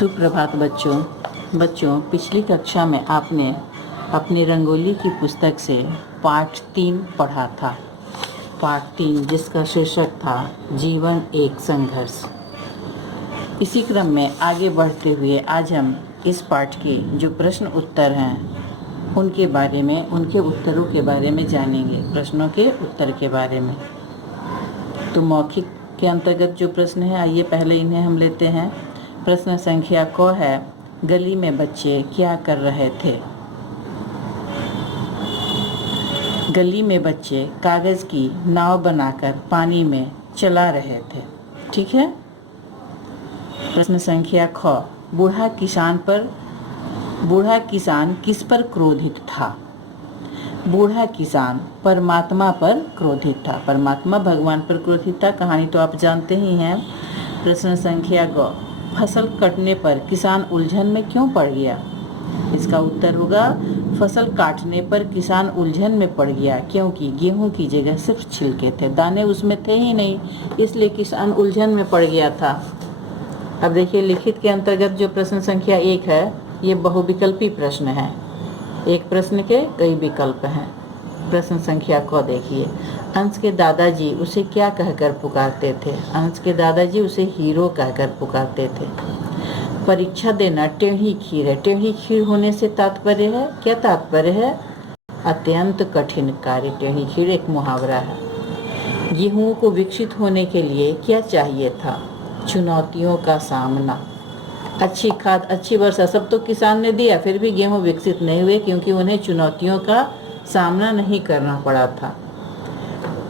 सुप्रभात बच्चों पिछली कक्षा में आपने अपनी रंगोली की पुस्तक से पाठ 3 पढ़ा था। पाठ 3 जिसका शीर्षक था जीवन एक संघर्ष। इसी क्रम में आगे बढ़ते हुए आज हम इस पाठ के जो प्रश्न उत्तर हैं उनके बारे में, उनके उत्तरों के बारे में जानेंगे, प्रश्नों के उत्तर के बारे में। तो मौखिक के अंतर्गत जो प्रश्न है, आइए पहले इन्हें हम लेते हैं। प्रश्न संख्या क है, गली में बच्चे क्या कर रहे थे? गली में बच्चे कागज़ की नाव बनाकर पानी में चला रहे थे। ठीक है। प्रश्न संख्या ख, बूढ़ा किसान किस पर क्रोधित था? बूढ़ा किसान परमात्मा पर क्रोधित था। परमात्मा भगवान पर क्रोधित था। कहानी तो आप जानते ही हैं। प्रश्न संख्या ग, फसल कटने पर किसान उलझन में क्यों पड़ गया? इसका उत्तर होगा, फसल काटने पर किसान उलझन में पड़ गया क्योंकि गेहूं की जगह सिर्फ छिलके थे, दाने उसमें थे ही नहीं, इसलिए किसान उलझन में पड़ गया था। अब देखिए, लिखित के अंतर्गत जो प्रश्न संख्या 1 है, ये बहुविकल्पी प्रश्न है। एक प्रश्न के कई विकल्प हैं। प्रश्न संख्या क देखिए, अंश के दादाजी उसे क्या कहकर पुकारते थे? अंश के दादाजी उसे हीरो कहकर पुकारते थे। परीक्षा देना टेढ़ी खीर है। टेढ़ी खीर होने से तात्पर्य है, क्या तात्पर्य है? अत्यंत कठिन कार्य। टेढ़ी खीर एक मुहावरा है। गेहूं को विकसित होने के लिए क्या चाहिए था? चुनौतियों का सामना। अच्छी खाद, अच्छी वर्षा, सब तो किसान ने दिया, फिर भी गेहूं विकसित नहीं हुए क्योंकि उन्हें चुनौतियों का सामना नहीं करना पड़ा था।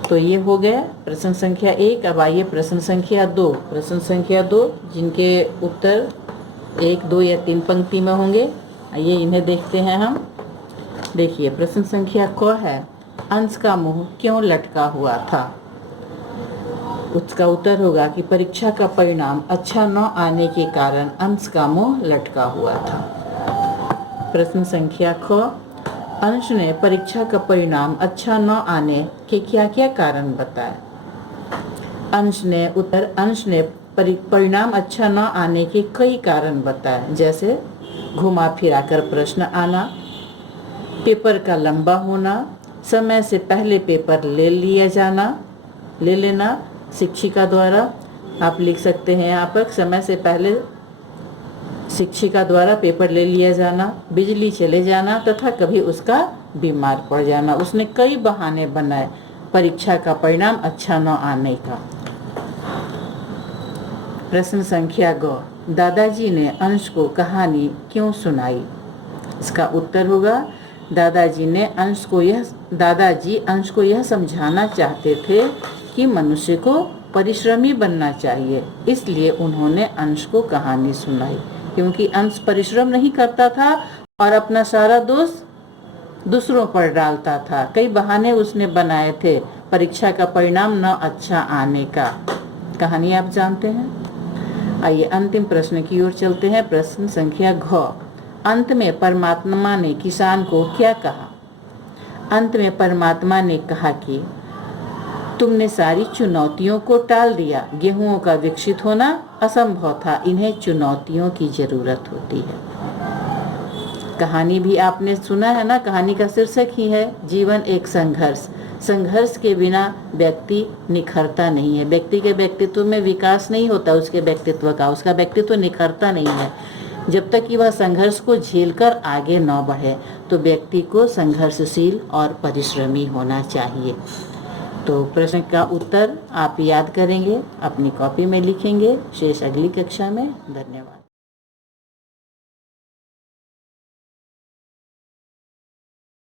तो ये हो गया प्रश्न संख्या 1। अब आइए प्रश्न संख्या 2। प्रश्न संख्या 2 जिनके उत्तर 1, 2 या 3 पंक्ति में होंगे, आइए इन्हें देखते हैं हम। देखिए, प्रश्न संख्या क है, अंश का मुंह क्यों लटका हुआ था? उसका उत्तर होगा कि परीक्षा का परिणाम अच्छा न आने के कारण अंश का मुंह लटका हुआ था। प्रश्न संख्या ख, अंश ने परीक्षा का परिणाम अच्छा न आने के क्या क्या कारण बताए? अंश ने परिणाम अच्छा न आने के कई कारण बताए, जैसे घुमा फिरा कर प्रश्न आना, पेपर का लंबा होना, समय से पहले पेपर ले लेना शिक्षिका द्वारा। आप लिख सकते हैं यहाँ पर, समय से पहले शिक्षिका द्वारा पेपर ले लिया जाना, बिजली चले जाना तथा कभी उसका बीमार पड़ जाना। उसने कई बहाने बनाए परीक्षा का परिणाम अच्छा न आने का। प्रश्न संख्या ग, दादाजी ने अंश को कहानी क्यों सुनाई? इसका उत्तर होगा, दादाजी अंश को यह समझाना चाहते थे कि मनुष्य को परिश्रमी बनना चाहिए, इसलिए उन्होंने अंश को कहानी सुनाई। क्योंकि अंश परिश्रम नहीं करता था और अपना सारा दोष दूसरों पर डालता था। कई बहाने उसने बनाए थे परीक्षा का परिणाम न अच्छा आने का। कहानी आप जानते हैं। आइए अंतिम प्रश्न की ओर चलते हैं। प्रश्न संख्या घ, अंत में परमात्मा ने किसान को क्या कहा? अंत में परमात्मा ने कहा कि तुमने सारी चुनौतियों को टाल दिया। गेहूं का विकसित होना असंभव था, इन्हें चुनौतियों की जरूरत होती है। कहानी भी आपने सुना है ना, कहानी का शीर्षक ही है जीवन एक संघर्ष। संघर्ष के बिना व्यक्ति निखरता नहीं है। व्यक्ति के व्यक्तित्व में विकास नहीं होता, उसके व्यक्तित्व का, उसका व्यक्तित्व निखरता नहीं है जब तक कि वह संघर्ष को झेलकर आगे न बढ़े। तो व्यक्ति को संघर्षशील और परिश्रमी होना चाहिए। तो प्रश्न का उत्तर आप याद करेंगे, अपनी कॉपी में लिखेंगे। शेष अगली कक्षा में। धन्यवाद।